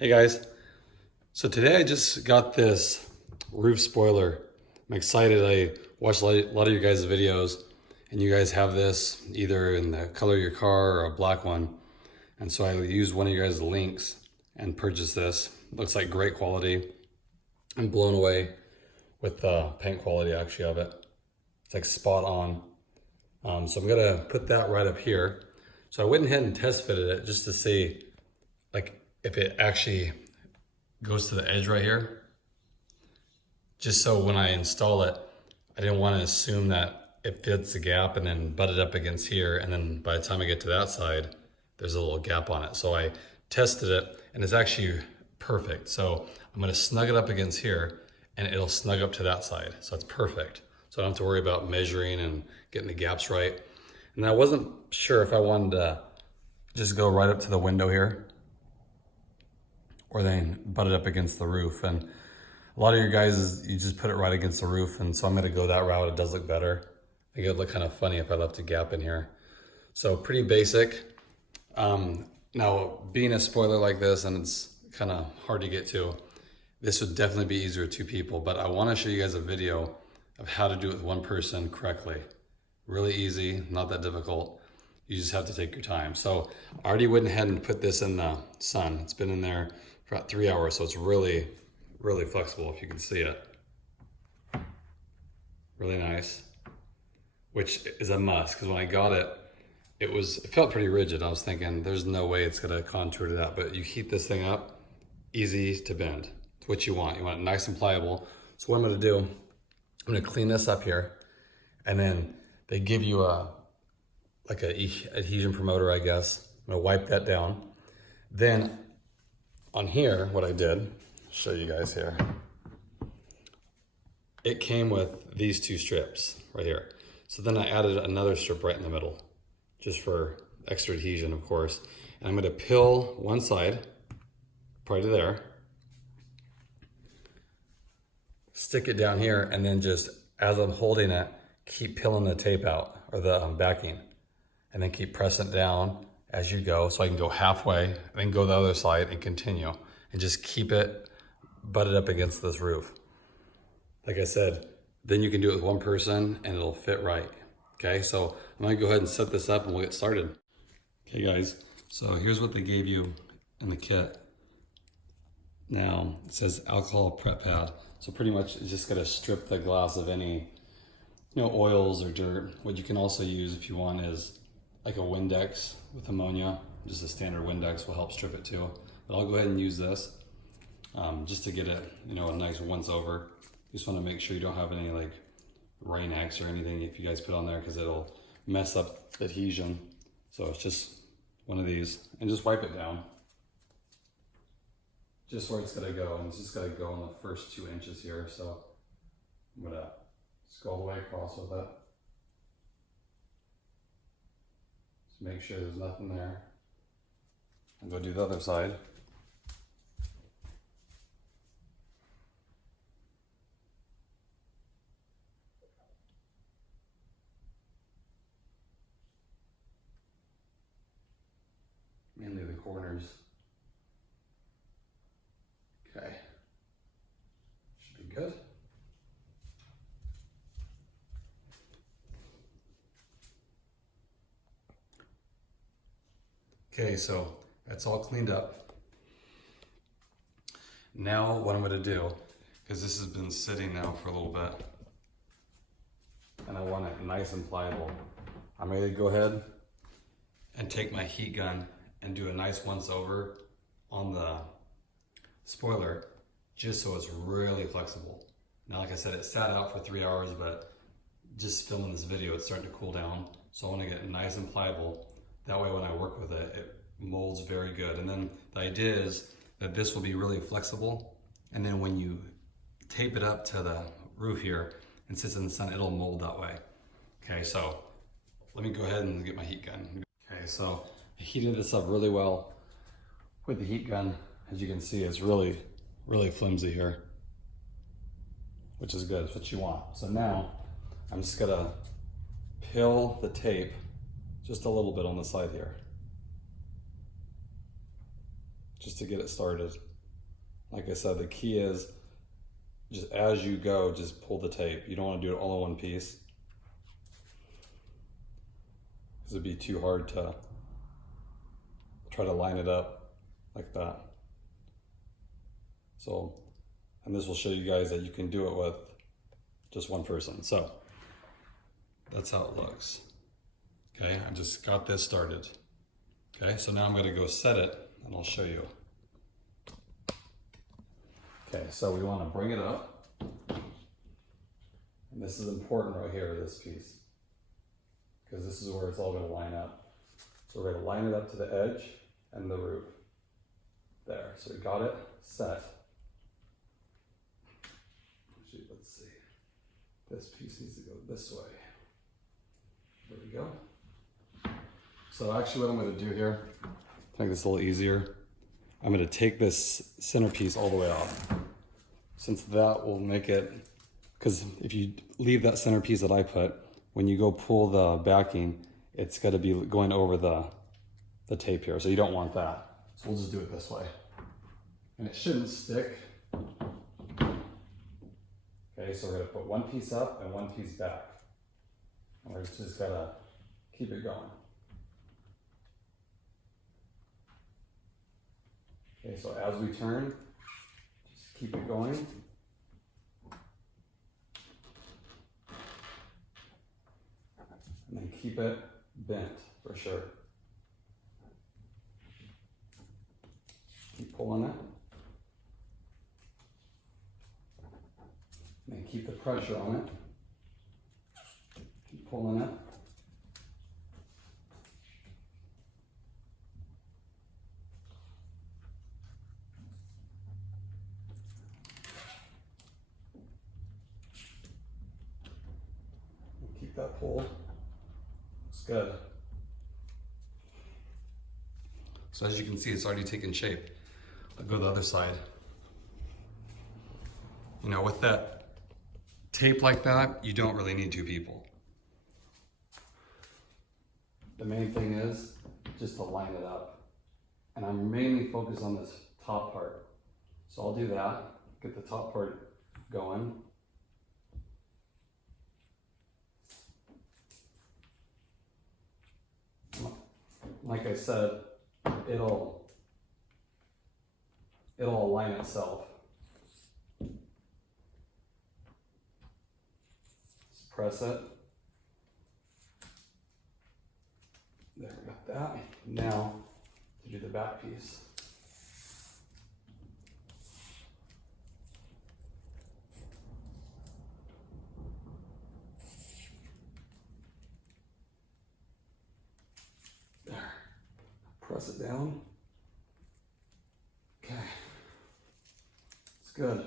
Hey guys, so today I just got this roof spoiler. I'm excited. I watched a lot of your guys' videos and you guys have this either in the color of your car or a black one. And so I used one of your guys' links and purchased this. Looks like great quality. I'm blown away with the paint quality actually of it. It's like spot on. So I'm gonna put that right up here. So I went ahead and test fitted it just to see like if it actually goes to the edge right here. Just so when I install it, I didn't want to assume that it fits the gap and then butt it up against here. And then by the time I get to that side, there's a little gap on it. So I tested it and it's actually perfect. So I'm going to snug it up against here and it'll snug up to that side. So it's perfect. So I don't have to worry about measuring and getting the gaps right. And I wasn't sure if I wanted to just go right up to the window here or then butt it up against the roof. And a lot of your guys, you just put it right against the roof. And so I'm gonna go that route. It does look better. I think it'd look kind of funny if I left a gap in here. So pretty basic. Now being a spoiler like this, and it's kind of hard to get to, this would definitely be easier with two people, but I wanna show you guys a video of how to do it with one person correctly. Really easy, not that difficult. You just have to take your time. So I already went ahead and put this in the sun. It's been in there for about 3 hours, so it's really, really flexible if you can see it. Really nice, which is a must, because when I got it, it felt pretty rigid. I was thinking there's no way it's gonna contour to that, but you heat this thing up, easy to bend. It's what you want. You want it nice and pliable. So what I'm gonna do, I'm gonna clean this up here, and then they give you like a adhesion promoter, I guess. I'm gonna wipe that down. Then on here, what I did, show you guys here. It came with these two strips right here. So then I added another strip right in the middle, just for extra adhesion, of course. And I'm gonna pill one side, probably to there. Stick it down here, and then just, as I'm holding it, keep peeling the tape out, or the backing. And then keep pressing it down as you go, so I can go halfway, and then go the other side and continue. And just keep it butted up against this roof. Like I said, then you can do it with one person and it'll fit right. Okay, so I'm gonna go ahead and set this up and we'll get started. Okay guys, so here's what they gave you in the kit. Now, it says alcohol prep pad. So pretty much it's just gonna strip the glass of any oils or dirt. What you can also use if you want is like a Windex with ammonia. Just a standard Windex will help strip it too. But I'll go ahead and use this just to get it, a nice once over. Just want to make sure you don't have any like Rain-X or anything if you guys put on there, because it'll mess up the adhesion. So it's just one of these, and just wipe it down. Just where it's gonna go, and it's just gonna go in the first 2 inches here. So I'm gonna just go all the way across with it. Just make sure there's nothing there. I'll go do the other side. Mainly the corners. Okay. Should be good. Okay, so that's all cleaned up. Now what I'm gonna do, because this has been sitting now for a little bit, and I want it nice and pliable, I'm ready to go ahead and take my heat gun and do a nice once over on the spoiler, just so it's really flexible. Now, like I said, it sat out for 3 hours, but just filming this video, it's starting to cool down. So I want to get it nice and pliable. That way when I work with it, it molds very good. And then the idea is that this will be really flexible. And then when you tape it up to the roof here and sits in the sun, it'll mold that way. Okay, so let me go ahead and get my heat gun. Okay, so I heated this up really well with the heat gun. As you can see, it's really, really flimsy here, which is good. It's what you want. So now I'm just gonna peel the tape just a little bit on the side here, just to get it started. Like I said, the key is just as you go, just pull the tape. You don't want to do it all in one piece, because it'd be too hard to try to line it up like that. So, and this will show you guys that you can do it with just one person. So that's how it looks. Okay, I just got this started. Okay, so now I'm gonna go set it and I'll show you. Okay, so we wanna bring it up. And this is important right here, this piece, because this is where it's all gonna line up. So we're gonna line it up to the edge and the roof. There, so we got it set. Actually, let's see. This piece needs to go this way. There we go. So actually what I'm gonna do here, to make this a little easier, I'm gonna take this centerpiece all the way off. Since that will make it, because if you leave that centerpiece that I put, when you go pull the backing, it's gotta be going over the tape here, so you don't want that. So we'll just do it this way. And it shouldn't stick. Okay, so we're gonna put one piece up and one piece back. And we're just gotta keep it going. Okay, so as we turn, just keep it going. And then keep it bent for sure. Keep pulling it. And then keep the pressure on it. Keep pulling it. And keep that pull. Looks good. So as you can see, it's already taken shape. I'll go to the other side. You know, with that tape like that, you don't really need two people. The main thing is just to line it up. And I'm mainly focused on this top part. So I'll do that, get the top part going. Like I said, it'll align itself. Just press it. There, we got that. Now to do the back piece. There. Press it down. Okay. It's good.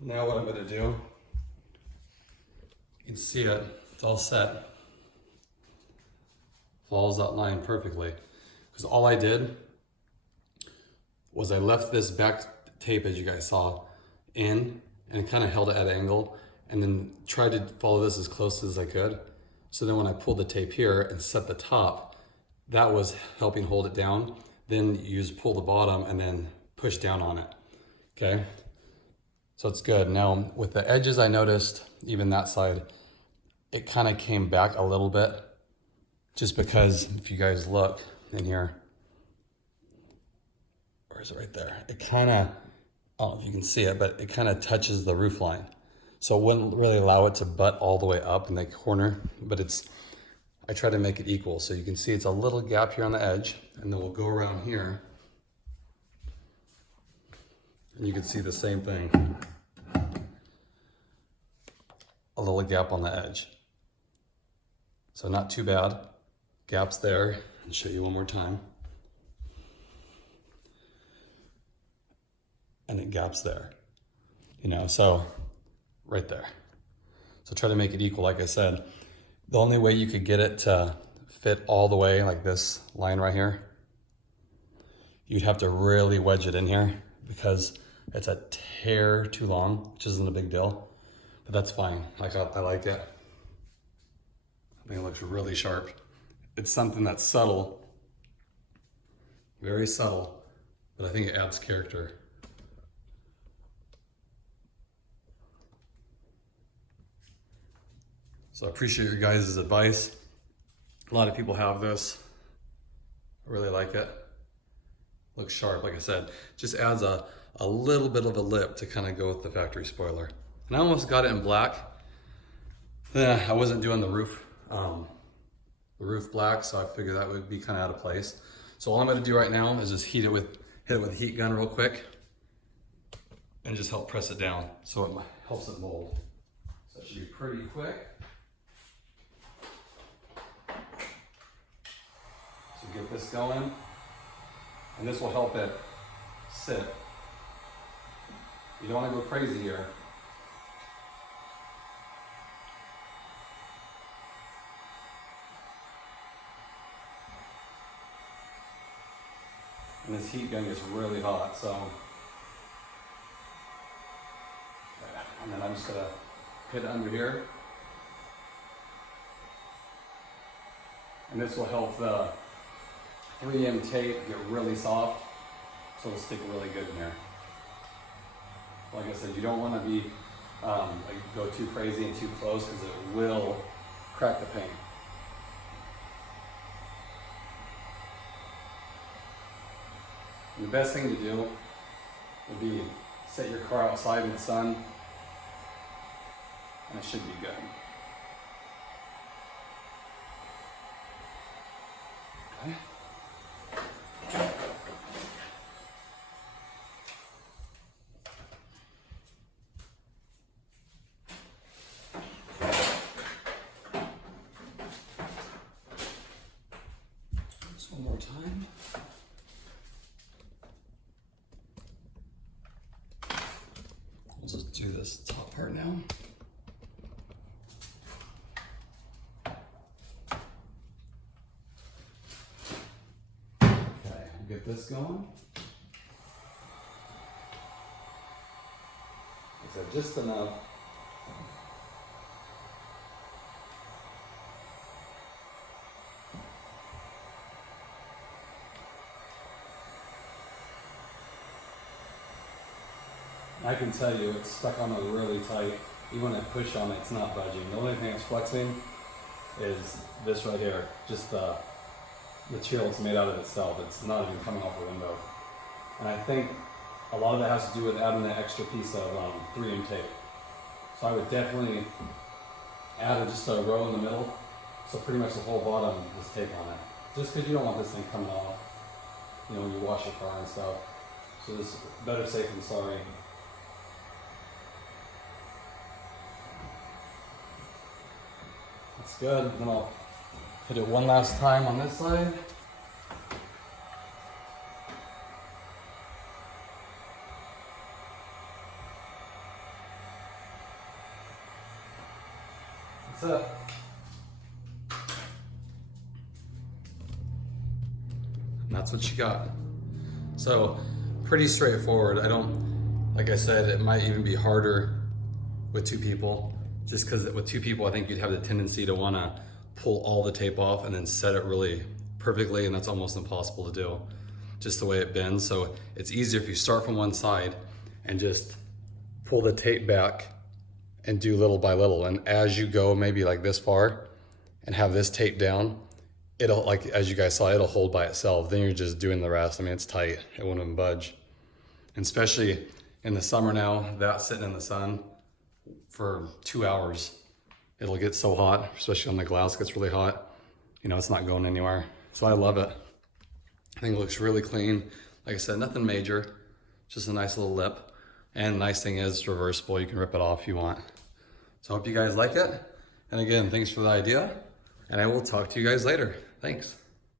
Now what I'm going to do, you can see it, it's all set. Follows that line perfectly. Because all I did was I left this back tape, as you guys saw, in, and kind of held it at an angle, and then tried to follow this as close as I could. So then when I pulled the tape here and set the top, that was helping hold it down. Then you just pull the bottom and then push down on it, okay? So it's good. Now with the edges, I noticed, even that side, it kind of came back a little bit, just because if you guys look in here, or is it right there? It kind of, I don't know if you can see it, but it kind of touches the roof line. So it wouldn't really allow it to butt all the way up in the corner, but I try to make it equal. So you can see it's a little gap here on the edge, and then we'll go around here. And you can see the same thing. A little gap on the edge. So not too bad. Gaps there. I'll show you one more time. And it gaps there. You know, so right there. So try to make it equal, like I said. The only way you could get it to fit all the way, like this line right here, you'd have to really wedge it in here, because it's a tear too long, which isn't a big deal, but that's fine. I like it. I think it looks really sharp. It's something that's subtle, very subtle, but I think it adds character. So I appreciate your guys' advice. A lot of people have this. I really like it. Looks sharp, like I said. Just adds a little bit of a lip to kind of go with the factory spoiler. And I almost got it in black. I wasn't doing the roof black, so I figured that would be kind of out of place. So all I'm going to do right now is just hit it with a heat gun real quick and just help press it down so it helps it mold. So it should be pretty quick. So get this going, and this will help it sit. You don't want to go crazy here. And this heat gun gets really hot, so. And then I'm just gonna hit it under here. And this will help the 3M tape get really soft, so it'll stick really good in there. Like I said, you don't want to be go too crazy and too close because it will crack the paint. And the best thing to do would be set your car outside in the sun, and it should be good. Okay. Just one more time. We'll just do this top part now. Okay, we'll get this going. So just enough. I can tell you it's stuck on it really tight. Even when I push on it, it's not budging. The only thing that's flexing is this right here, just the material it's made out of itself. It's not even coming off the window. And I think a lot of that has to do with adding that extra piece of 3M tape. So I would definitely add just a row in the middle, so pretty much the whole bottom is tape on it. Just because you don't want this thing coming off, you know, when you wash your car and stuff. So it's better safe than sorry. That's good. Then I'll hit it one last time on this side. That's it. And that's what you got. So pretty straightforward. Like I said, it might even be harder with two people. Just because with two people, I think you'd have the tendency to want to pull all the tape off and then set it really perfectly, and that's almost impossible to do, just the way it bends. So it's easier if you start from one side and just pull the tape back and do little by little. And as you go maybe like this far and have this tape down, it'll, like as you guys saw, it'll hold by itself. Then you're just doing the rest. I mean, it's tight, it won't even budge. And especially in the summer now, that sitting in the sun for 2 hours, it'll get so hot, especially when the glass gets really hot. You know, it's not going anywhere. So I love it. I think it looks really clean. Like I said, nothing major, just a nice little lip. And the nice thing is it's reversible. You can rip it off if you want. So I hope you guys like it. And again, thanks for the idea. And I will talk to you guys later. Thanks.